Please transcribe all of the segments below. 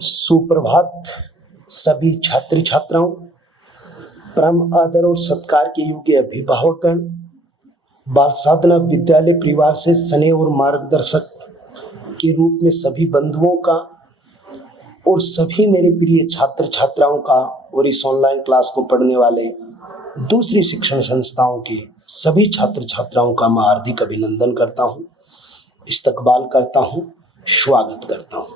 सुप्रभात सभी छात्र छात्राओं, परम आदर और सत्कार के योग्य अभिभावकगण, बाल साधना विद्यालय परिवार से स्नेह और मार्गदर्शक के रूप में सभी बंधुओं का और सभी मेरे प्रिय छात्र छात्राओं का और इस ऑनलाइन क्लास को पढ़ने वाले दूसरी शिक्षण संस्थाओं के सभी छात्र छात्राओं का मैं हार्दिक अभिनंदन करता हूँ, इस्तकबाल करता हूँ, स्वागत करता हूँ।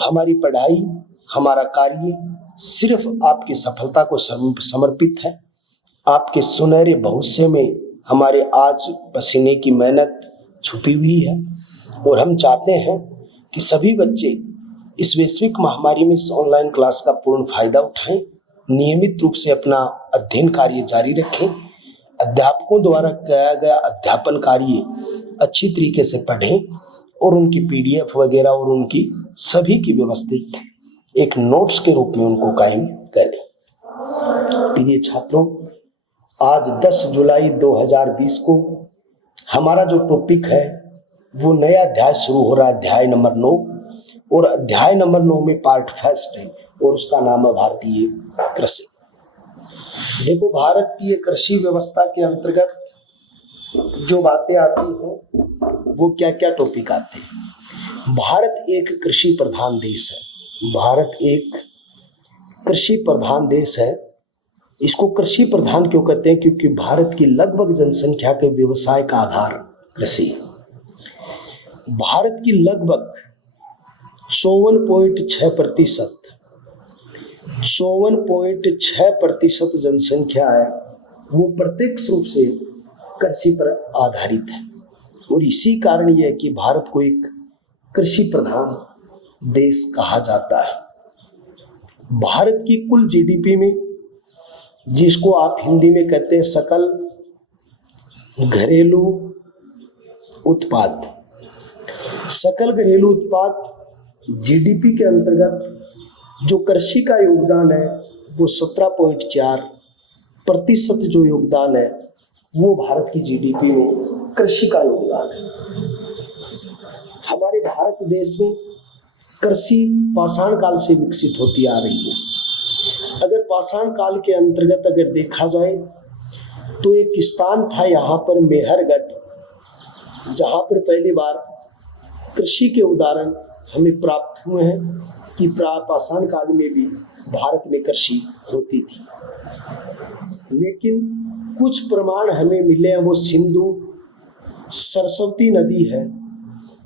हमारी पढ़ाई, हमारा कार्य सिर्फ आपकी सफलता को समर्पित है। आपके सुनहरे भविष्य में हमारे आज पसीने की मेहनत छुपी हुई है और हम चाहते हैं कि सभी बच्चे इस वैश्विक महामारी में इस ऑनलाइन क्लास का पूर्ण फायदा उठाएं, नियमित रूप से अपना अध्ययन कार्य जारी रखें, अध्यापकों द्वारा किया गया अध्यापन कार्य अच्छी तरीके से पढ़ें और उनकी PDF वगैरह और उनकी सभी की व्यवस्थित एक नोट्स के रूप में उनको कायम करें। प्रिय छात्रों, आज 10 जुलाई 2020 को हमारा जो टॉपिक है वो नया अध्याय शुरू हो रहा है, अध्याय नंबर 9, और अध्याय नंबर 9 में पार्ट फर्स्ट है और उसका नाम है भारतीय कृषि। देखो, भारतीय कृषि व्यवस्था के अंतर्गत जो बातें आती हैं वो क्या क्या टॉपिक आते हैं। भारत एक कृषि प्रधान देश है। भारत एक कृषि प्रधान देश है। इसको कृषि प्रधान क्यों कहते हैं? क्योंकि भारत की लगभग जनसंख्या के व्यवसाय का आधार कृषि है। भारत की लगभग 54.6% जनसंख्या है वो प्रत्यक्ष रूप से कृषि पर आधारित है और इसी कारण यह है कि भारत को एक कृषि प्रधान देश कहा जाता है। भारत की कुल GDP में, जिसको आप हिंदी में कहते हैं सकल घरेलू उत्पाद, सकल घरेलू उत्पाद GDP के अंतर्गत जो कृषि का योगदान है वो 17.4% जो योगदान है वो भारत की GDP में कृषि का योगदान है। हमारे भारत देश में कृषि पाषाण काल से विकसित होती आ रही है। अगर पाषाण काल के अंतर्गत अगर देखा जाए तो एक स्थान था यहाँ पर मेहरगढ़, जहाँ पर पहली बार कृषि के उदाहरण हमें प्राप्त हुए हैं कि पाषाण काल में भी भारत में कृषि होती थी। लेकिन कुछ प्रमाण हमें मिले हैं, वो सिंधु सरस्वती नदी है,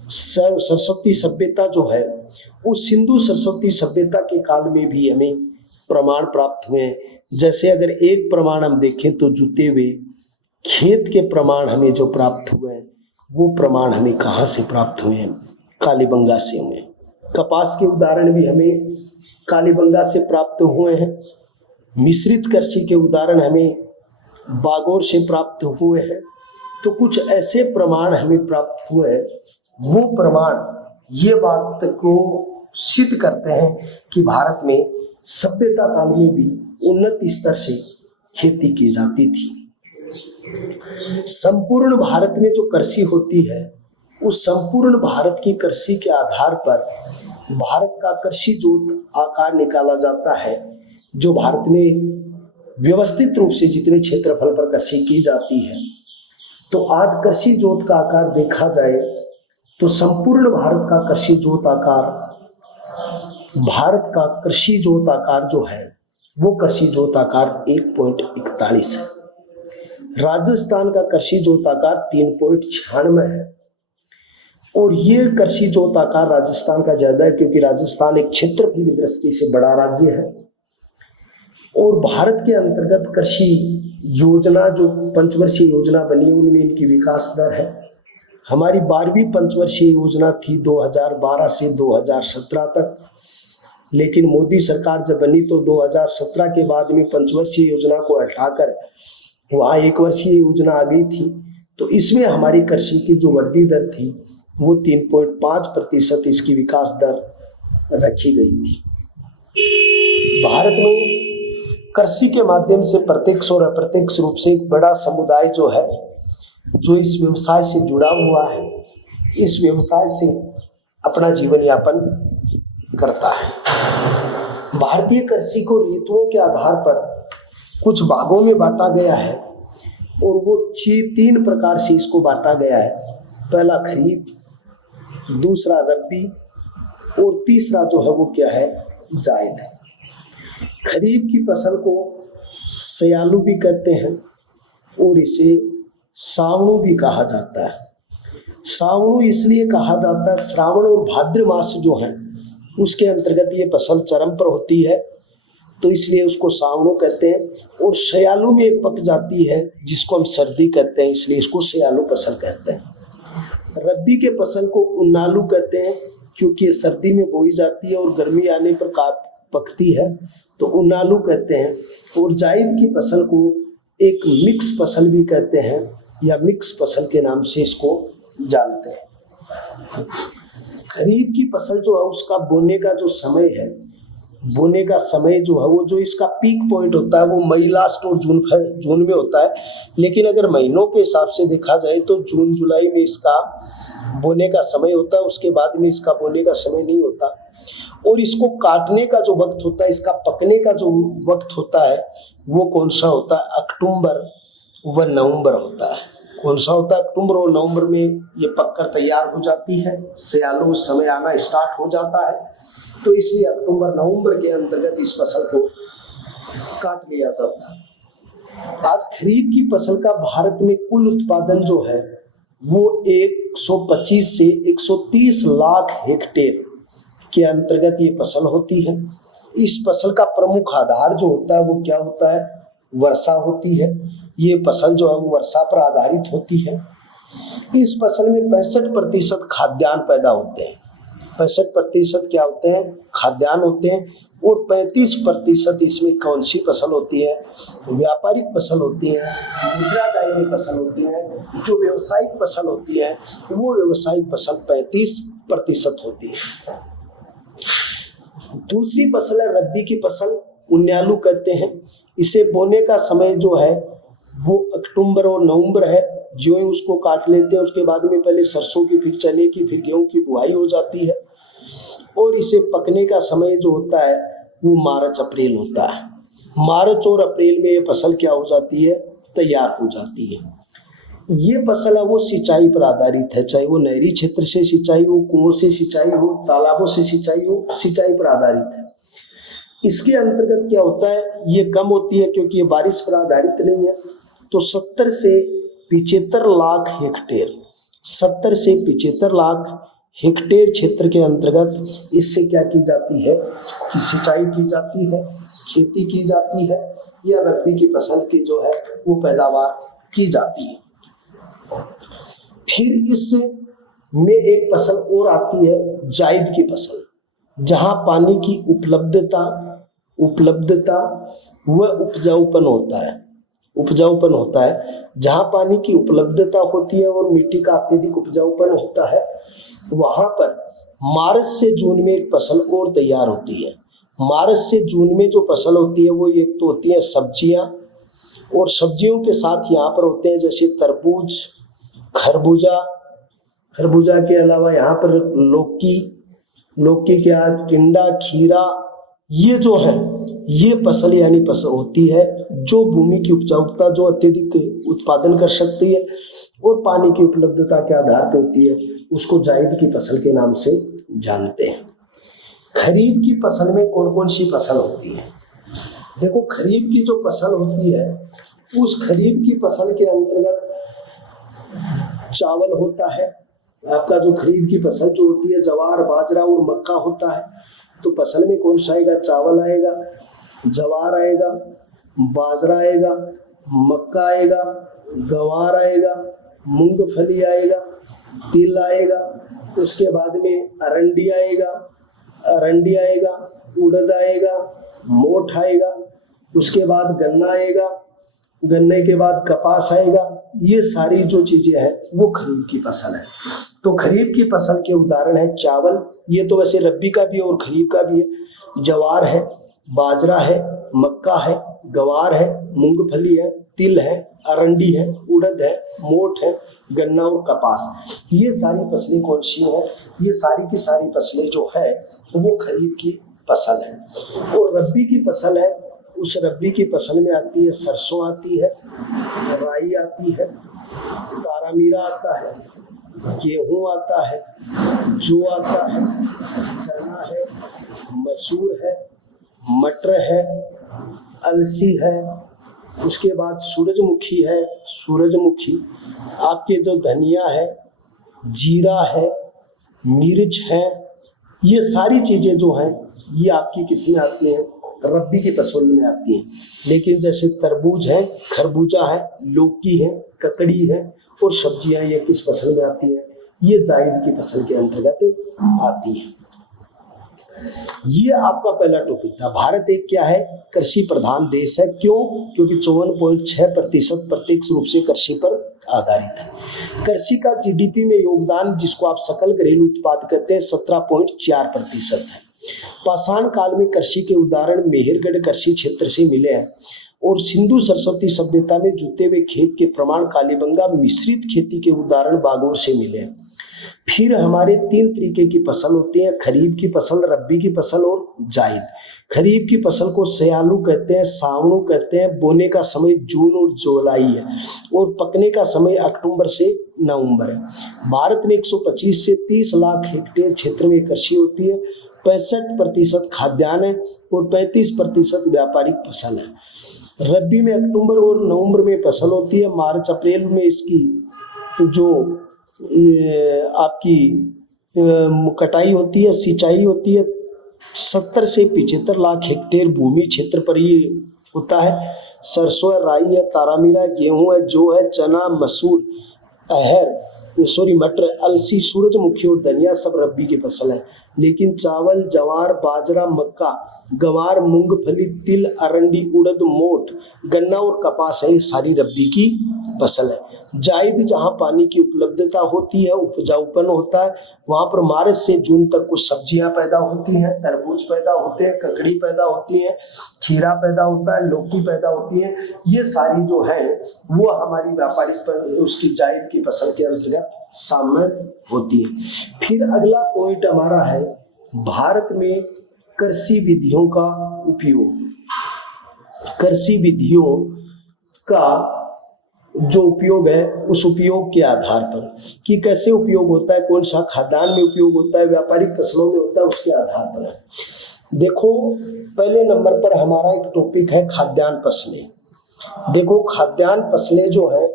सरस्वती सभ्यता जो है, उस सिंधु सरस्वती सभ्यता के काल में भी हमें प्रमाण प्राप्त हुए हैं। जैसे अगर एक प्रमाण हम देखें तो जुते हुए खेत के प्रमाण हमें जो प्राप्त हुए हैं वो प्रमाण हमें कहाँ से प्राप्त हुए हैं? कालीबंगा से हुए। कपास के उदाहरण भी हमें कालीबंगा से प्राप्त हुए हैं। मिश्रित कृषि के उदाहरण हमें बागोर से प्राप्त हुए हैं। तो कुछ ऐसे प्रमाण हमें प्राप्त हुए हैं, वो प्रमाण ये बात को सिद्ध करते हैं कि भारत में सभ्यता काल में भी उन्नत स्तर से खेती की जाती थी। संपूर्ण भारत में जो कृषि होती है उस संपूर्ण भारत की कृषि के आधार पर भारत का कृषि जोत आकार निकाला जाता है, जो भारत में व्यवस्थित रूप से जितने क्षेत्रफल पर कृषि की जाती है। तो आज कृषि जोत का आकार देखा जाए तो संपूर्ण भारत का कृषि जोत आकार, भारत का कृषि जोत आकार जो है वो कृषि जोत आकार 1.41 है। राजस्थान का कृषि जोत आकार 3.96 है और ये कृषि जोत आकार राजस्थान का ज्यादा है क्योंकि राजस्थान एक क्षेत्रफल की दृष्टि से बड़ा राज्य है। और भारत के अंतर्गत कृषि योजना जो पंचवर्षीय योजना बनी उनमें इनकी विकास दर है। हमारी 12वीं पंचवर्षीय योजना थी 2012 से 2017 तक, लेकिन मोदी सरकार जब बनी तो 2017 के बाद में पंचवर्षीय योजना को हटाकर वहाँ एक वर्षीय योजना आ गई थी। तो इसमें हमारी कृषि की जो वृद्धि दर थी वो 3.5% इसकी विकास दर रखी गई थी। भारत में कृषि के माध्यम से प्रत्यक्ष और अप्रत्यक्ष रूप से एक बड़ा समुदाय जो है, जो इस व्यवसाय से जुड़ा हुआ है, इस व्यवसाय से अपना जीवन यापन करता है। भारतीय कृषि को ऋतुओं के आधार पर कुछ भागों में बांटा गया है और वो 3 प्रकार से इसको बांटा गया है। पहला खरीफ, दूसरा रबी और तीसरा जो है वो क्या है, जायद है। खरीफ की फसल को सयालू भी कहते हैं और इसे सावणु भी कहा जाता है। सावणु इसलिए कहा जाता है, श्रावण और भाद्र मास जो है उसके अंतर्गत ये फसल चरम पर होती है, तो इसलिए उसको सावणु कहते हैं। और सयालू में पक जाती है जिसको हम सर्दी कहते हैं, इसलिए इसको सयालू फसल कहते हैं। रबी के फसल को उन्नालू कहते हैं क्योंकि ये सर्दी में बोई जाती है और गर्मी आने पर पकती है, तो उन्नालू कहते हैं। और जायद की फसल को एक मिक्स फसल भी कहते हैं या मिक्स फसल के नाम से इसको जानते हैं। खरीफ की फसल जो है उसका बोने का जो समय है, बोने का समय जो है वो जो इसका पीक पॉइंट होता है वो मई लास्ट और जून में होता है। लेकिन अगर महीनों के हिसाब से देखा जाए तो जून जुलाई में इसका बोने का समय होता है, उसके बाद में इसका बोने का समय नहीं होता। और इसको काटने का जो वक्त होता है, इसका पकने का जो वक्त होता है वो कौन सा होता है, अक्टूबर व नवंबर होता है। कौन सा होता है, अक्टूबर और नवंबर में ये पककर तैयार हो जाती है, सयालू उस समय आना स्टार्ट हो जाता है, तो इसलिए अक्टूबर नवंबर के अंतर्गत इस फसल को काट लिया जाता है। आज खरीफ की फसल का भारत में कुल उत्पादन जो है वो 125 से 130 लाख हेक्टेयर के अंतर्गत ये फसल होती है। इस फसल का प्रमुख आधार जो होता है वो क्या होता है, वर्षा होती है। ये फसल जो है वो वर्षा पर आधारित होती है। इस फसल में 65% खाद्यान्न पैदा होते हैं। 65% क्या होते हैं, खाद्यान्न होते हैं। और 35% इसमें कौन सी फसल होती है, व्यापारिक फसल होती है, मुद्रादायनी फसल होती है। जो व्यवसायिक फसल होती है वो व्यवसायिक फसल 35% होती है। दूसरी फसल है रबी की फसल, उन्यालू कहते हैं। इसे बोने का समय जो है वो अक्टूबर और नवंबर है। जो ही उसको काट लेते हैं उसके बाद में पहले सरसों की, फिर चने की, फिर गेहूं की बुआई हो जाती है। और इसे पकने का समय जो होता है वो मार्च अप्रैल होता है। मार्च और अप्रैल में ये फसल क्या हो जाती है, तैयार हो जाती है। ये फसल है वो सिंचाई पर आधारित है, चाहे वो नहरी क्षेत्र से सिंचाई हो, कुओं से सिंचाई हो, तालाबों से सिंचाई हो, सिंचाई पर आधारित है। इसके अंतर्गत क्या होता है, ये कम होती है क्योंकि ये बारिश पर आधारित नहीं है। तो 70 से 75 लाख हेक्टेयर, 70 से 75 लाख हेक्टेयर क्षेत्र के अंतर्गत इससे क्या की जाती है कि सिंचाई की जाती है, खेती की जाती है, या रबी की फसल की जो है वो पैदावार की जाती है। फिर इसमें एक फसल और आती है जायद की फसल, जहां पानी की उपलब्धता व उपजाऊपन होता है। जहां पानी की उपलब्धता होती है और मिट्टी का अत्यधिक उपजाऊपन होता है, वहां पर मार्च से जून में एक फसल और तैयार होती है। मार्च से जून में जो फसल होती है वो एक तो होती है सब्जियां, और सब्जियों के साथ यहाँ पर होते हैं जैसे तरबूज, खरबूजा के अलावा यहाँ पर लौकी के बाद टिंडा, खीरा, ये जो है ये फसल यानी फसल होती है जो भूमि की उपजाऊता जो अत्यधिक उत्पादन कर सकती है और पानी की उपलब्धता के आधार पर होती है, उसको जायद की फसल के नाम से जानते हैं। खरीफ की फसल में कौन कौन सी फसल होती है, देखो खरीफ की जो फसल होती है उस खरीफ की फसल के अंतर्गत चावल होता है। आपका जो खरीफ की फसल जो होती है जवार, बाजरा और मक्का होता है। तो फसल में कौन सा आएगा, चावल आएगा, जवार आएगा, बाजरा आएगा, मक्का आएगा, गंवार आएगा, मूंगफली आएगा, तिल आएगा। उसके बाद में अरंडी आएगा, उड़द आएगा, मोठ आएगा। उसके बाद गन्ना आएगा, गन्ने के बाद कपास आएगा। ये सारी जो चीजें हैं वो खरीफ की फसल है। तो खरीफ की फसल के उदाहरण है चावल, ये तो वैसे रबी का भी है और खरीफ का भी है। जवार है, बाजरा है, मक्का है, गंवार है, मूंगफली है, तिल है, अरंडी है, उड़द है, मोठ है, गन्ना और कपास। ये सारी फसलें कौन सी हैं? ये सारी की सारी फसलें जो है वो खरीफ की फसल है। और रबी की फसल है, उस रबी की फसल में आती है सरसों आती है, राई आती है, तारामीरा आता है, गेहूं आता है, जौ आता है, चना है, मसूर है, मटर है, अलसी है, उसके बाद सूरजमुखी है, सूरजमुखी आपके जो धनिया है, जीरा है, मिर्च है, ये सारी चीज़ें जो हैं ये आपकी किस में आती हैं? रबी की फसल में आती हैं। लेकिन जैसे तरबूज है, खरबूजा है, लौकी है, ककड़ी है और सब्जियां ये किस फसल में आती हैं? ये जायद की फसल के अंतर्गत आती हैं। ये आपका पहला टॉपिक था। भारत एक क्या है? कृषि प्रधान देश है। क्यों? क्योंकि 54.6% प्रत्यक्ष रूप से कृषि पर आधारित है। कृषि का जीडीपी में योगदान, जिसको आप सकल घरेलू उत्पाद कहते हैं, 17.4% है। पाषाण काल में कृषि के उदाहरण मेहरगढ़ कृषि क्षेत्र से मिले हैं और सिंधु सरस्वती सभ्यता में जुते हुए खेत के प्रमाण कालीबंगा मिश्रित खेती के उदाहरण बागोर से मिले हैं। फिर हमारे 3 तरीके की फसल होती है: खरीफ की फसल, रबी की फसल और जायद। खरीफ की फसल को सयालू कहते हैं, सावणु कहते हैं। बोने का समय जून और जुलाई है और पकने का समय अक्टूबर से नवंबर है। भारत में 125 से 30 लाख हेक्टेयर क्षेत्र में कृषि होती है। 65% खाद्यान्न है और 35% व्यापारिक फसल है। रबी में अक्टूबर और नवंबर में फसल होती है। मार्च अप्रैल में इसकी जो आपकी कटाई होती है, सिंचाई होती है। 70 से 75 लाख हेक्टेयर भूमि क्षेत्र पर ये होता है। सरसों है, राई है, तारामीरा, गेहूं है, जौ है, चना, मसूर, मटर, अलसी, सूरजमुखी और धनिया सब रबी की फसल है। लेकिन चावल, जवार, बाजरा, मक्का, गवार, मूंगफली, तिल, अरंडी, उड़द, मोठ, गन्ना और कपास है, ये सारी रबी की फसल है। जायद जहाँ पानी की उपलब्धता होती है, उपजाऊपन होता है, वहाँ पर मार्च से जून तक कुछ सब्जियां पैदा होती हैं, तरबूज पैदा होते हैं, ककड़ी पैदा होती है, खीरा पैदा होता है, लौकी पैदा होती है। ये सारी जो है वो हमारी व्यापारिक उसकी जायद की फसल के अंतर्गत शामिल होती है। फिर अगला पॉइंट हमारा है भारत में कृषि विधियों का उपयोग। कृषि विधियों का जो उपयोग है उस उपयोग के आधार पर कि कैसे उपयोग होता है, कौन सा खाद्यान्न में उपयोग होता है, व्यापारिक फसलों में होता है, उसके आधार पर है। देखो, पहले नंबर पर हमारा एक टॉपिक है खाद्यान्न फसलें। देखो, खाद्यान्न फसलें जो है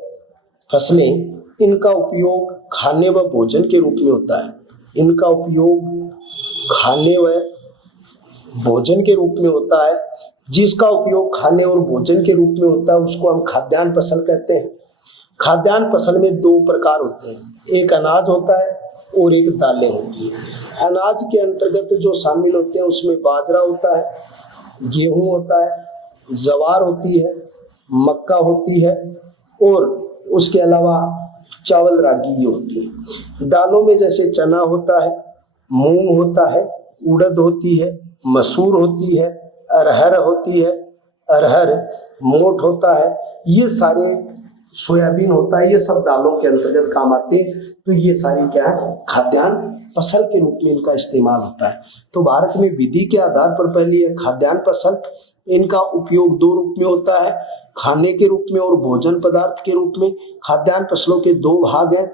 फसलें, इनका उपयोग खाने व भोजन के रूप में होता है। इनका उपयोग खाने व भोजन के रूप में होता है। जिसका उपयोग खाने और भोजन के रूप में होता है उसको हम खाद्यान्न फसल कहते हैं। खाद्यान्न फसल में 2 प्रकार होते हैं, एक अनाज होता है और एक दालें होती हैं। अनाज के अंतर्गत जो शामिल होते हैं उसमें बाजरा होता है, गेहूं होता है, ज्वार होती है, मक्का होती है और उसके अलावा चावल रागी होती है। दालों में जैसे चना होता है, मूंग होता है, उड़द होती है, मसूर होती है, अरहर होती है, मोठ होता है, ये सारे, सोयाबीन होता है, ये सब दालों के अंतर्गत काम आते हैं। तो ये सारी क्या है? खाद्यान्न फसल के रूप में इनका इस्तेमाल होता है। तो भारत में विधि के आधार पर पहली है खाद्यान्न फसल। इनका उपयोग 2 रूप में होता है, खाने के रूप में और भोजन पदार्थ के रूप में। खाद्यान्न फसलों के 2 भाग हैं।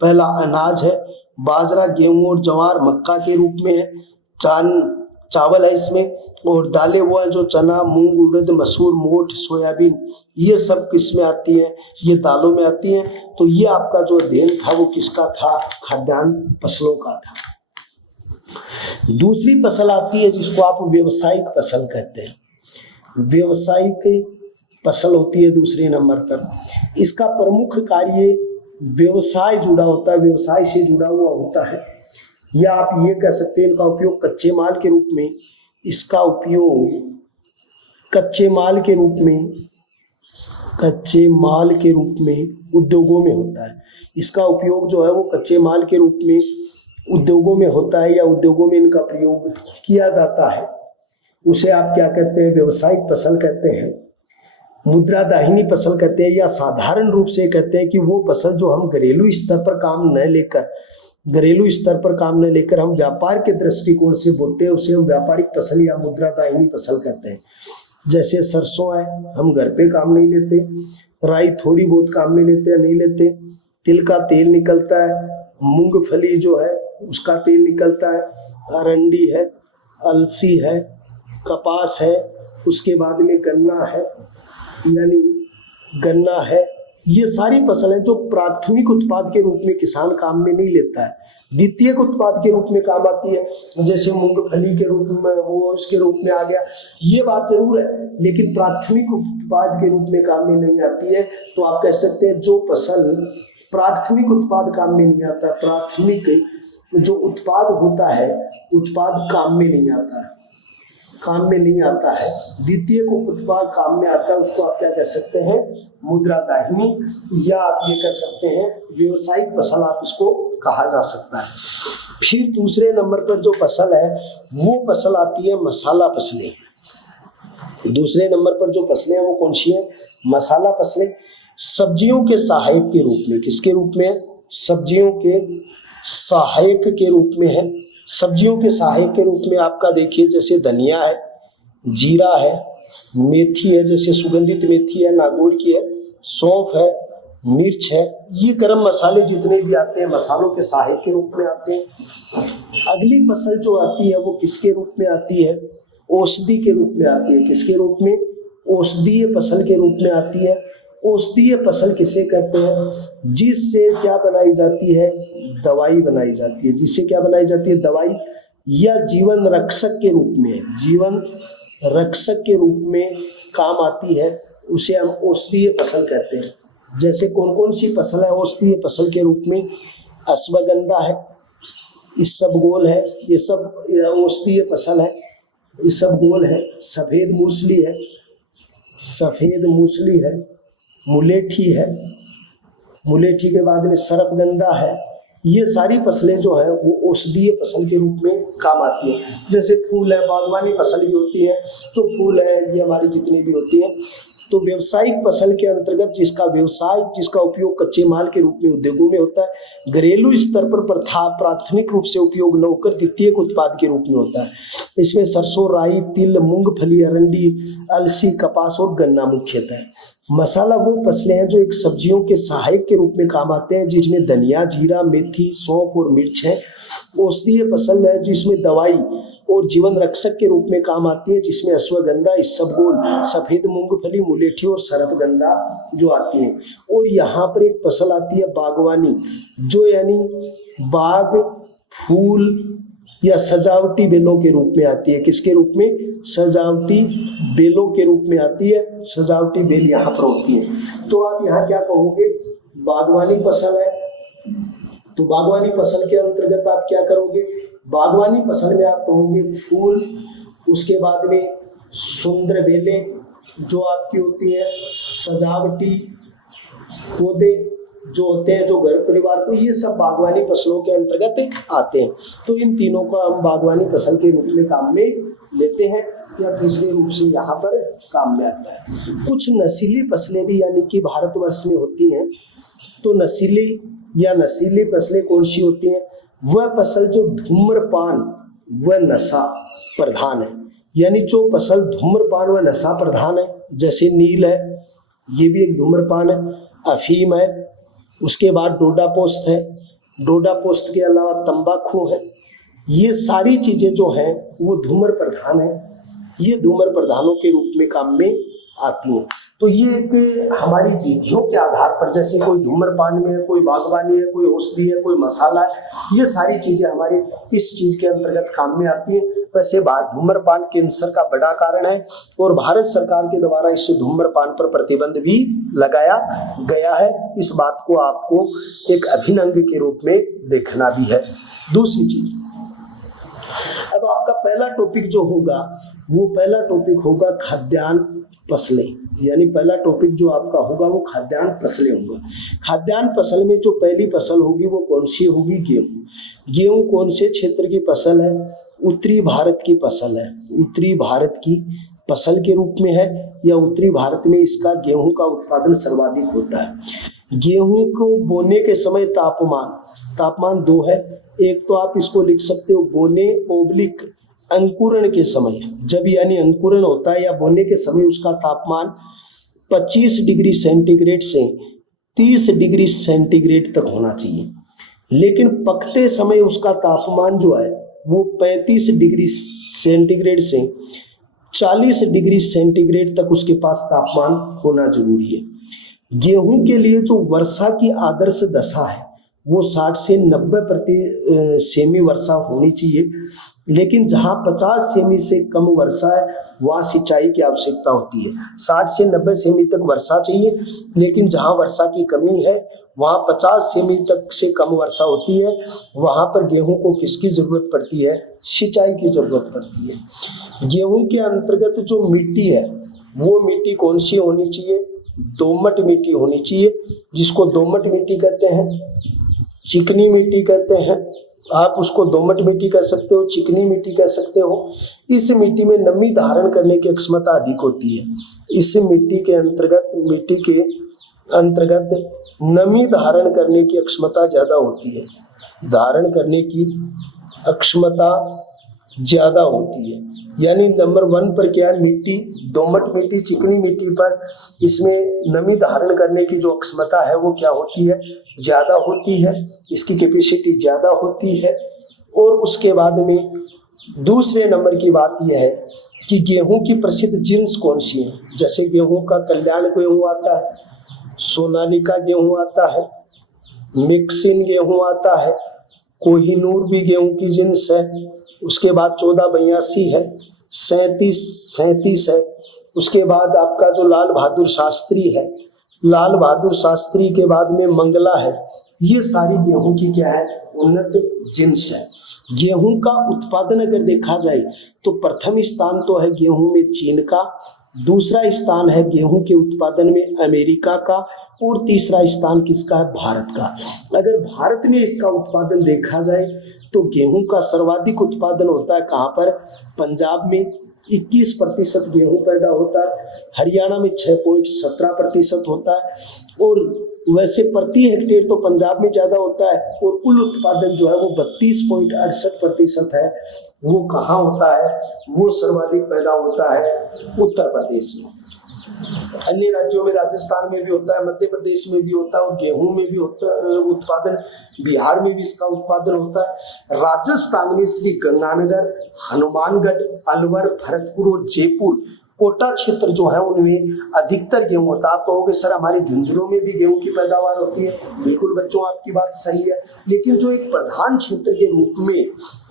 पहला अनाज है, बाजरा, गेहूं और ज्वार मक्का के रूप में है। चावल है इसमें, और दालें वो है जो चना, मूंग, उड़द, मसूर, मोठ, सोयाबीन, ये सब किस में आती हैं? ये दालों में आती हैं। तो ये आपका जो अध्ययन था वो किसका था? खाद्यान्न फसलों का था। दूसरी फसल आती है जिसको आप व्यवसायिक फसल कहते हैं। व्यवसायिक फसल होती है दूसरे नंबर पर। इसका प्रमुख कार्य व्यवसाय जुड़ा होता है, व्यवसाय से जुड़ा हुआ होता है, या आप ये कह सकते हैं इनका उपयोग कच्चे माल के रूप में, इसका उपयोग कच्चे माल के रूप में उद्योगों में होता है। इसका उपयोग जो है वो कच्चे माल के रूप में उद्योगों में होता है, या उद्योगों में इनका प्रयोग किया जाता है। उसे आप क्या कहते हैं? व्यवसायिक फसल कहते हैं। मुद्रादाहिनी फसल कहते हैं, या साधारण रूप से कहते हैं कि वो फसल जो हम घरेलू स्तर पर काम न लेकर हम व्यापार के दृष्टिकोण से बोते हैं, उसे हम व्यापारिक फसल या मुद्रादाहिनी फसल कहते हैं। जैसे सरसों है, हम घर पे काम नहीं लेते, राई थोड़ी बहुत काम में लेते हैं, नहीं लेते, तिल का तेल निकलता है, मूंगफली जो है उसका तेल निकलता है, अरंडी है, अलसी है, कपास है, उसके बाद में गन्ना है, यानी गन्ना है। ये सारी फसलें जो प्राथमिक उत्पाद के रूप में किसान काम में नहीं लेता है, द्वितीयक उत्पाद के रूप में काम आती है। जैसे मूंगफली के रूप में वो इसके रूप में आ गया, ये बात जरूर है, लेकिन प्राथमिक उत्पाद के रूप में काम में नहीं आती है। तो आप कह सकते हैं जो फसल प्राथमिक उत्पाद काम में नहीं आता, प्राथमिक जो उत्पाद होता है उत्पाद काम में नहीं आता है, द्वितीय को उत्पाद काम में आता है, उसको आप क्या कह सकते हैं, मुद्रादाहिनी, या आप ये कह सकते हैं व्यवसायिक फसल, आप इसको कहा जा सकता है। फिर दूसरे नंबर पर जो फसल है वो फसल आती है मसाला फसलें। दूसरे नंबर पर जो फसलें हैं वो कौन सी है, मसाला फसलें। सब्जियों के सहायक के रूप में, किसके रूप में है, सब्जियों के सहायक के रूप में है। सब्जियों के सहायक के रूप में आपका देखिए, जैसे धनिया है, जीरा है, मेथी है, जैसे सुगंधित मेथी है, नागौर की है, सौंफ है, मिर्च है, ये गरम मसाले जितने भी आते हैं मसालों के सहायक के रूप में आते हैं। अगली फसल जो आती है वो किसके रूप में आती है, औषधि के रूप में आती है। किसके रूप में, औषधीय फसल के रूप में आती है। औषधीय फसल किसे कहते हैं, जिससे क्या बनाई जाती है, दवाई बनाई जाती है। जिससे क्या बनाई जाती है, दवाई, या जीवन रक्षक के रूप में, जीवन रक्षक के रूप में काम आती है, उसे हम औषधीय फसल कहते हैं। जैसे कौन कौन सी फसल है औषधीय फसल के रूप में, अश्वगंधा है, इसबगोल है, ये सब औषधीय फसल है। इसबगोल है, सफेद मूसली है, मुलेठी है, मुलेठी के बाद में सरपगंधा है। ये सारी फसलें जो है वो औषधीय फसल के रूप में काम आती है। जैसे फूल है, बागवानी फसल भी होती है, तो फूल है, ये हमारी जितनी भी होती है। तो व्यावसायिक फसल के अंतर्गत जिसका उपयोग कच्चे माल के रूप में उद्योगों में होता है, घरेलू स्तर पर प्राथमिक रूप से उपयोग न होकर द्वितीयक उत्पाद के रूप में होता है। इसमें सरसों, राई, तिल, मूंगफली, अरंडी, अलसी, कपास और गन्ना मुख्यतः है। मसाला वो फसलें हैं जो एक सब्जियों के सहायक के रूप में काम आते हैं, जिसमें धनिया, जीरा, मेथी, सौंफ और मिर्च है। औषधीय फसल है जिसमें दवाई और जीवन रक्षक के रूप में काम आती है, जिसमें अश्वगंधा, इसबगोल, सफेद मूंगफली, मुलेठी और सरपगंधा जो आती है। और यहाँ पर एक फसल आती है बागवानी, जो यानी बाग, फूल या सजावटी बेलों के रूप में आती है। किसके रूप में, सजावटी बेलों के रूप में आती है। सजावटी बेल यहाँ पर होती है। तो आप यहाँ क्या कहोगे, बागवानी फसल है, तो बागवानी फसल के अंतर्गत आप क्या करोगे, बागवानी फसल में आप कहोगे फूल, उसके बाद में सुंदर बेलें जो आपकी होती है, सजावटी पौधे जो होते हैं, जो घर परिवार को, ये सब बागवानी फसलों के अंतर्गत आते हैं। तो इन तीनों को हम बागवानी फसल के रूप में काम में लेते हैं, या तीसरे रूप से यहाँ पर काम में आता है। कुछ नशीली फसलें भी यानी कि भारतवर्ष में होती हैं। तो नशीली फसलें कौन सी होती हैं, वह फसल जो धूम्रपान व नशा प्रधान है, यानी जो फसल धूम्रपान व नशा प्रधान है, जैसे नील है, ये भी एक धूम्रपान है, अफीम है, उसके बाद डोडा पोस्त है, डोडा पोस्त के अलावा तंबाकू है। ये सारी चीज़ें जो हैं वो धूम्र प्रधान है, ये धूम्र प्रधानों के रूप में काम में आती हैं। तो ये एक हमारी विधियों के आधार पर, जैसे कोई धूम्रपान में है, कोई बागवानी है, कोई औषधि है, कोई मसाला है, ये सारी चीज़ें हमारी इस चीज़ के अंतर्गत काम में आती है। वैसे धूम्रपान कैंसर का बड़ा कारण है और भारत सरकार के द्वारा इस धूम्रपान पर प्रतिबंध भी लगाया गया है। इस बात को आपको एक अभिन्न अंग के रूप में देखना भी है। दूसरी चीज, अब आपका पहला टॉपिक जो होगा वो पहला टॉपिक होगा खाद्यान्न फसलें, यानी पहला टॉपिक जो आपका होगा वो खाद्यान्न फसलें होगा। खाद्यान्न फसल में जो पहली फसल होगी वो कौन सी होगी, गेहूँ। गेहूँ कौन से क्षेत्र की फसल है, उत्तरी भारत की फसल है, उत्तरी भारत की फसल के रूप में है, या उत्तरी भारत में इसका गेहूं का उत्पादन सर्वाधिक होता है। गेहूं को बोने के समय तापमान दो है। एक तो आप इसको लिख सकते हो बोने ओब्लिक अंकुरण के समय, जब यानी अंकुरण होता है या बोने के समय उसका तापमान 25 डिग्री सेंटीग्रेड से 30 डिग्री सेंटीग्रेड तक होना चाहिए। लेकिन पकते समय उसका तापमान जो है वो 35 डिग्री सेंटीग्रेड से 40 डिग्री सेंटीग्रेड तक उसके पास तापमान होना जरूरी है। गेहूं के लिए जो वर्षा की आदर्श दशा है वो 60 से 90 प्रति सेमी वर्षा होनी चाहिए। लेकिन जहां 50 सेमी से कम वर्षा है वहां सिंचाई की आवश्यकता होती है। 60 से 90 सेमी तक वर्षा चाहिए, लेकिन जहां वर्षा की कमी है वहां 50 सेमी तक से कम वर्षा होती है, वहां पर गेहूं को किसकी जरूरत पड़ती है? सिंचाई की जरूरत पड़ती है। गेहूं के अंतर्गत जो मिट्टी है वो मिट्टी कौन सी होनी चाहिए? दोमट मिट्टी होनी चाहिए, जिसको दोमट मिट्टी कहते हैं, चिकनी मिट्टी कहते हैं। आप उसको दोमट मिट्टी कह सकते हो, चिकनी मिट्टी कह सकते हो। इस मिट्टी में नमी धारण करने की क्षमता अधिक होती है। इस मिट्टी के अंतर्गत नमी धारण करने की क्षमता ज्यादा होती है, धारण करने की क्षमता ज्यादा होती है। यानी नंबर 1 पर क्या है? मिट्टी, दोमट मिट्टी, चिकनी मिट्टी पर इसमें नमी धारण करने की जो क्षमता है वो क्या होती है? ज्यादा होती है, इसकी कैपेसिटी ज्यादा होती है। और उसके बाद में दूसरे नंबर की बात यह है कि गेहूं की प्रसिद्ध जिन्स कौन सी है? जैसे गेहूं का कल्याण गेहूं आता है, सोनालिका गेहूं आता है, मिक्सिन गेहूं आता है, कोहिनूर भी गेहूं की जिन्स है। उसके बाद 1482 है, 37 है। उसके बाद आपका जो लाल बहादुर शास्त्री है, लाल बहादुर शास्त्री के बाद में मंगला है। ये सारी गेहूं की क्या है? उन्नत जिन्स है। गेहूं का उत्पादन अगर देखा जाए तो प्रथम स्थान तो है गेहूं में चीन का, दूसरा स्थान है गेहूं के उत्पादन में अमेरिका का, और तीसरा स्थान किसका है? भारत का। अगर भारत में इसका उत्पादन देखा जाए तो गेहूं का सर्वाधिक उत्पादन होता है कहाँ पर? पंजाब में 21% गेहूं पैदा होता है, हरियाणा में 6.17% होता है, और वैसे प्रति हेक्टेयर तो पंजाब में ज्यादा होता है, और कुल उत्पादन जो है वो 32.68% है। वो कहाँ होता है? वो सर्वाधिक पैदा होता है उत्तर प्रदेश में। अन्य राज्यों में राजस्थान में भी होता है, मध्य प्रदेश में भी होता है, और गेहूं में भी होता है उत्पादन, बिहार में भी इसका उत्पादन होता है। राजस्थान में श्री गंगानगर, हनुमानगढ़, अलवर, भरतपुर और जयपुर कोटा क्षेत्र जो है उनमें अधिकतर गेहूं होता है। आप कहोगे सर हमारे झुंझुनू में भी गेहूं की पैदावार होती है। बिल्कुल बच्चों, आपकी बात सही है, लेकिन जो एक प्रधान क्षेत्र के रूप में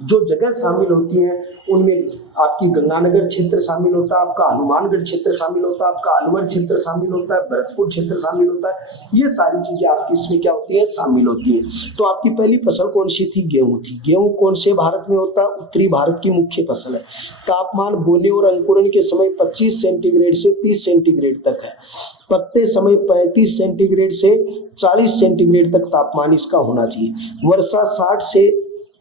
जो जगह शामिल होती हैं उनमें आपकी गंगानगर क्षेत्र शामिल होता है, आपका हनुमानगढ़ क्षेत्र शामिल होता है, आपका अलवर क्षेत्र शामिल होता है, भरतपुर क्षेत्र शामिल होता है। ये सारी चीजें आपकी इसमें क्या होती है? शामिल होती है। तो आपकी पहली फसल कौन सी थी? गेहूं थी। गेहूं कौन से भारत में होता है? उत्तरी भारत की मुख्य फसल है। तापमान बोने और अंकुरण के समय 25 सेंटीग्रेड से 30 सेंटीग्रेड तक है। पकते समय 35 सेंटीग्रेड से 40 सेंटीग्रेड तक तापमान इसका होना चाहिए। वर्षा 60 से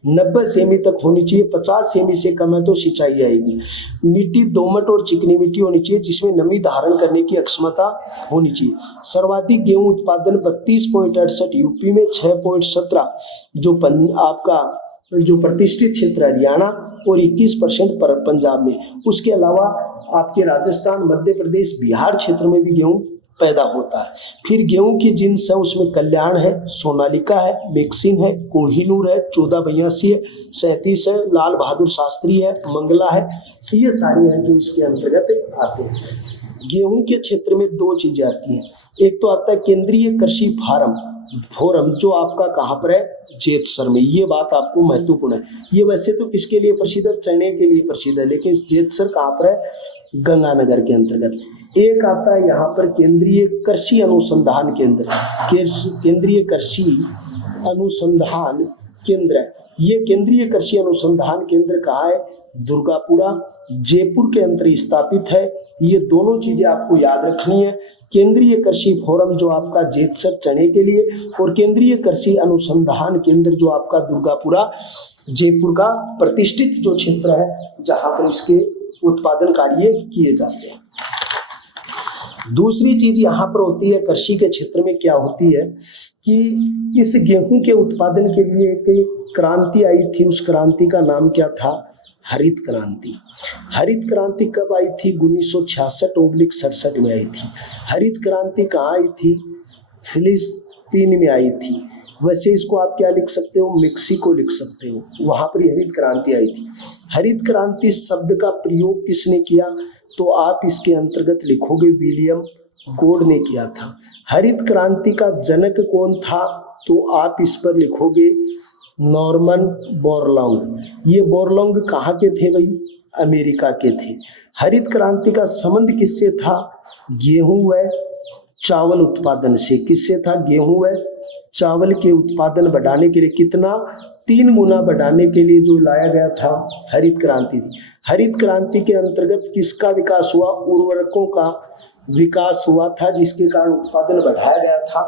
90 सेमी तक होनी चाहिए, 50 सेमी से कम है तो सिंचाई आएगी। मिट्टी दोमट और चिकनी मिट्टी होनी चाहिए, जिसमें नमी धारण करने की क्षमता होनी चाहिए। सर्वाधिक गेहूं उत्पादन 32.68 यूपी में, 6.17 जो आपका जो प्रतिष्ठित क्षेत्र हरियाणा, और 21% पंजाब में। उसके अलावा आपके राजस्थान, मध्य प्रदेश, बिहार क्षेत्र में भी गेहूं पैदा होता है। फिर गेहूं की जिन्स है उसमें कल्याण है, सोनालिका है, मिक्सिन है, कोहिनूर है, 1482 है, 37 है, लाल बहादुर शास्त्री है, मंगला है। ये सारी हैं जो इसके अंतर्गत आते हैं। गेहूं के क्षेत्र में दो चीजें आती हैं। एक तो आता है केंद्रीय कृषि फोरम जो आपका कहाँ पर है? जेतसर में। ये बात आपको महत्वपूर्ण है। ये वैसे तो किसके लिए प्रसिद्ध है? चने के लिए प्रसिद्ध है, लेकिन जेतसर कहाँ पर है? गंगानगर के अंतर्गत। एक आता है यहाँ पर केंद्रीय कृषि अनुसंधान केंद्र, केंद्रीय कृषि अनुसंधान केंद्र। ये केंद्रीय कृषि अनुसंधान केंद्र कहाँ है? दुर्गापुरा, जयपुर के अंतर स्थापित है। ये दोनों चीजें आपको याद रखनी है। केंद्रीय कृषि फोरम जो आपका जेतसर चने के लिए, और केंद्रीय कृषि अनुसंधान केंद्र जो आपका दुर्गापुरा, जयपुर का प्रतिष्ठित जो क्षेत्र है जहां पर इसके उत्पादन कार्य किए जाते हैं। दूसरी चीज यहाँ पर होती है कृषि के क्षेत्र में क्या होती है कि इस गेहूं के उत्पादन के लिए एक क्रांति आई थी। उस क्रांति का नाम क्या था? हरित क्रांति। हरित क्रांति कब आई थी? 1966-67 में आई थी। हरित क्रांति कहाँ आई थी? फिलिस्तीन में आई थी। वैसे इसको आप क्या लिख सकते हो? मेक्सिको लिख सकते हो। वहां पर हरित क्रांति आई थी। हरित क्रांति शब्द का प्रयोग किसने किया? तो आप इसके अंतर्गत लिखोगे विलियम गोड ने किया था। हरित क्रांति का जनक कौन था? तो आप इस पर लिखोगे नॉर्मन बोरलॉन्ग। ये बोरलॉन्ग कहाँ के थे भाई? अमेरिका के थे। हरित क्रांति का संबंध किससे था? गेहूं व चावल उत्पादन से। किससे था? गेहूं व चावल के उत्पादन बढ़ाने के लिए कितना? 3 गुना बढ़ाने के लिए जो लाया गया था हरित क्रांति थी। हरित क्रांति के अंतर्गत किसका विकास हुआ? उर्वरकों का विकास हुआ था, जिसके कारण उत्पादन बढ़ाया गया था।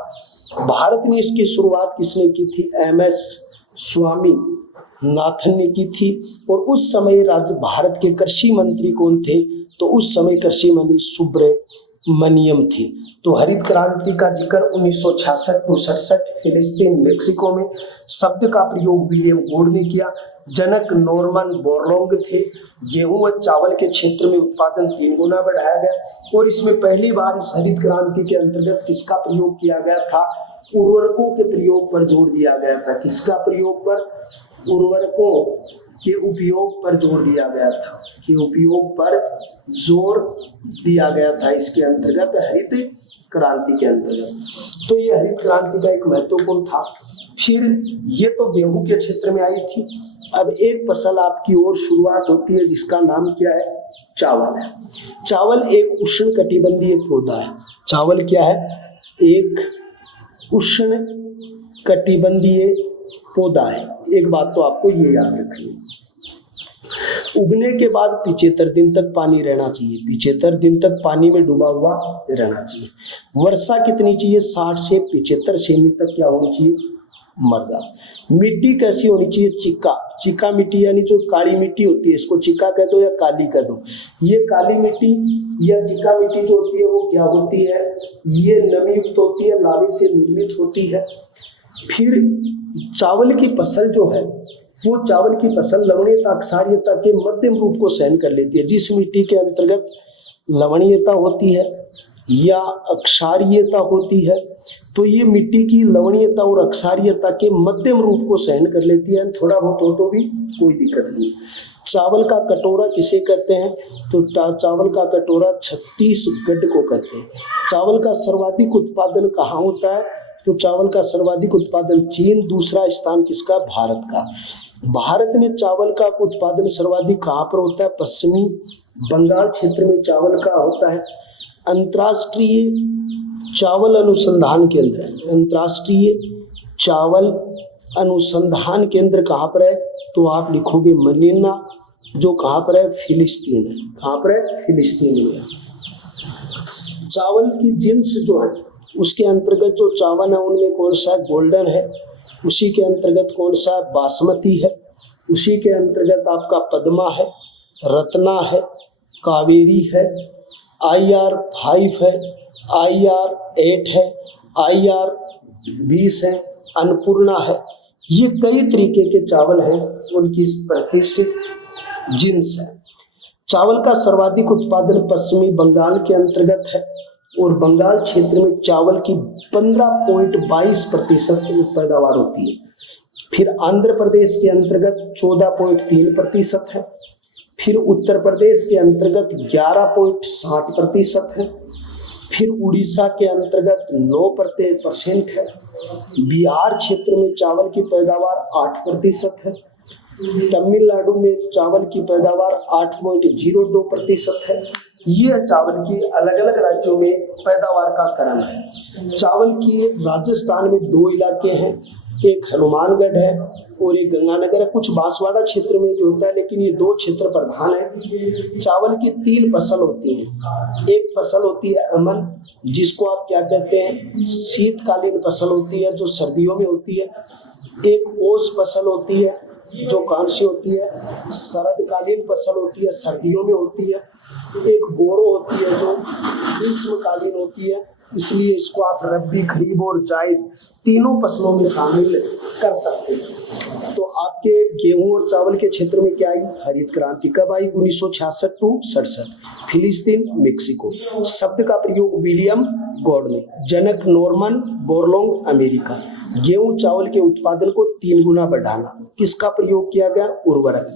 भारत में इसकी शुरुआत किसने की थी? MS स्वामीनाथन ने की थी। और उस समय राज्य भारत के कृषि मंत्री कौन थे? तो उस समय कृषि मंत्री सुब्रमण्यम थे। तो हरित क्रांति का जिक्र 1966-67 फिलिस्तीन मेक्सिको में। शब्द का प्रयोग विलियम गोड ने किया। जनक नॉर्मन बोरलॉन्ग थे। गेहूं व चावल के क्षेत्र में उत्पादन 3 गुना बढ़ाया गया। और इसमें पहली बार इस हरित क्रांति के अंतर्गत किसका प्रयोग किया गया था? उर्वरकों के प्रयोग पर जोर दिया गया था। किसका प्रयोग पर? उर्वरकों के उपयोग पर जोर दिया गया था। के उपयोग पर जोर दिया गया था इसके अंतर्गत, हरित क्रांति के अंतर्गत। तो ये हरित क्रांति का एक महत्वपूर्ण था। फिर ये तो गेहूं के क्षेत्र में आई थी। अब एक फसल आपकी और शुरुआत होती है जिसका नाम क्या है? चावल है। चावल एक उष्णकटिबंधीय पौधा है। चावल क्या है? एक उष्ण कटिबंधीय पौधा है। एक बात तो आपको ये याद रखनी है, उगने के बाद 75 दिन तक पानी रहना चाहिए। 75 दिन तक पानी में डूबा हुआ रहना चाहिए। वर्षा कितनी चाहिए? 60 से 75 सेमी तक क्या होनी चाहिए? मृदा। मिट्टी कैसी होनी चाहिए? चिक्का मिट्टी, यानी जो काली मिट्टी होती है, इसको चिक्का कह दो या काली कह दो। ये काली मिट्टी या चिक्का मिट्टी जो होती है वो क्या होती है? ये नमी युक्त होती है, लावे से निर्मित होती है। फिर चावल की फसल जो है वो चावल की फसल लवणीयता अक्षारीयता के मध्यम रूप को सहन कर लेती है। जिस मिट्टी के अंतर्गत लवणीयता होती है या अक्षारीयता होती है तो ये मिट्टी की लवणीयता और अक्षारीयता के मध्यम रूप को सहन कर लेती है। थोड़ा बहुत हो तो भी कोई दिक्कत नहीं। चावल का कटोरा किसे कहते हैं? तो चावल का कटोरा छत्तीसगढ़ को कहते हैं। चावल का सर्वाधिक उत्पादन कहाँ होता है? तो चावल का सर्वाधिक उत्पादन चीन, दूसरा स्थान किसका? भारत का। भारत में चावल का उत्पादन सर्वाधिक कहाँ पर होता है? पश्चिमी बंगाल क्षेत्र में चावल का होता है। अंतर्राष्ट्रीय चावल अनुसंधान केंद्र है। अंतर्राष्ट्रीय चावल अनुसंधान केंद्र कहाँ पर है? तो आप लिखोगे मनीला, जो कहाँ पर है? फिलिस्तीन है। कहाँ पर है? फिलिस्तीन में। चावल की जिन्स जो है उसके अंतर्गत जो चावल है उनमें कौन सा है? गोल्डन है। उसी के अंतर्गत कौन सा है? बासमती है। उसी के अंतर्गत आपका पद्मा है, रत्ना है, कावेरी है, IR5 है, IR8 है, IR20 है, अन्नपूर्णा है। ये कई तरीके के चावल हैं, उनकी प्रतिष्ठित जिन्स है। चावल का सर्वाधिक उत्पादन पश्चिमी बंगाल के अंतर्गत है और बंगाल क्षेत्र में चावल की 15.22% पैदावार होती है। फिर आंध्र प्रदेश के अंतर्गत 14.3% है। फिर उत्तर प्रदेश के अंतर्गत 11.7% है। फिर उड़ीसा के अंतर्गत 9% है। बिहार क्षेत्र में चावल की पैदावार 8% है। तमिलनाडु में चावल की पैदावार 8.02% है। ये चावल की अलग अलग राज्यों में पैदावार का क्रम है। चावल की राजस्थान में 2 इलाके हैं, एक हनुमानगढ़ है और एक गंगानगर है। कुछ बांसवाड़ा क्षेत्र में भी होता है, लेकिन ये 2 क्षेत्र प्रधान है। चावल की 3 फसल होती है। एक फसल होती है अमन, जिसको आप क्या कहते हैं? शीतकालीन फसल होती है, जो सर्दियों में होती है। एक ओस फसल होती है जो कौन सी होती है, शरदकालीन फसल होती है, सर्दियों में होती है। एक बोरो होती है जो ग्रीष्मकालीन होती है, इसलिए इसको आप रबी, खरीफ और जायद तीनों फसलों में शामिल कर सकते हैं। तो आपके गेहूं और चावल के क्षेत्र में क्या आई? हरित क्रांति कब आई? 1966 टू 67, फिलिस्तीन, मेक्सिको। शब्द का प्रयोग विलियम गॉड ने, जनक नॉर्मन बोरलॉन्ग, अमेरिका। गेहूं चावल के उत्पादन को 3 गुना बढ़ाना, किसका प्रयोग किया गया? उर्वरक।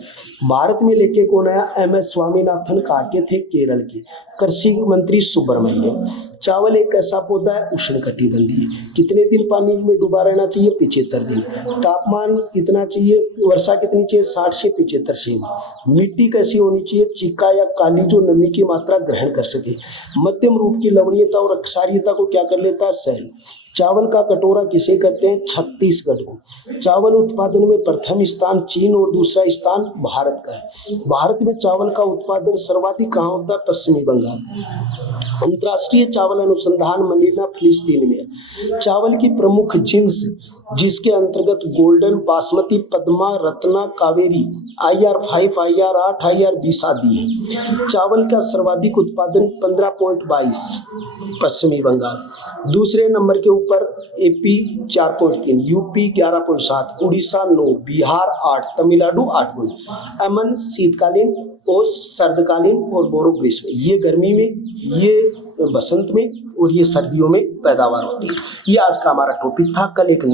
भारत में लेके कौन आया? MS स्वामीनाथन कार्के थे, केरल के। कृषि मंत्री सुब्रमण्यम। चावल एक ऐसा पौधा है उष्णकटिबंधीय, कितने दिन पानी में डूबा रहना चाहिए? 75 दिन। तापमान कितना चाहिए? वर्षा कितनी चाहिए? 60 से 75 सेमी। मिट्टी कैसी होनी चाहिए? चिक्का या काली, जो नमी की मात्रा ग्रहण कर सके। मध्यम रूप की लवणीयता और क्षारीयता को क्या कर लेता है? सहन। चावल का कटोरा किसे कहते हैं? छत्तीसगढ़ को। चावल उत्पादन में प्रथम स्थान चीन और दूसरा स्थान भारत का है। भारत में चावल का उत्पादन सर्वाधिक कहाँ होता है? पश्चिमी बंगाल। अंतर्राष्ट्रीय चावल अनुसंधान मनीला, फिलिस्तीन में है। चावल की प्रमुख जिन्स जिसके अंतर्गत golden, basmati, Padma, Ratna, Kaveri, IR5, IR8, IR20 आदि है। चावल का सर्वाधिक उत्पादन 15.22 पश्चिमी बंगाल। दूसरे नंबर के ऊपर AP 4.3, UP 11.7, उड़ीसा 9, बिहार 8, तमिलनाडु 8। अमन शीतकालीन, ओस सर्दकालीन और बोरो ग्रीष्म में। ये गर्मी में, ये बसंत में और ये सर्दियों में पैदावार होती है। ये आज का हमारा टॉपिक था। कल एक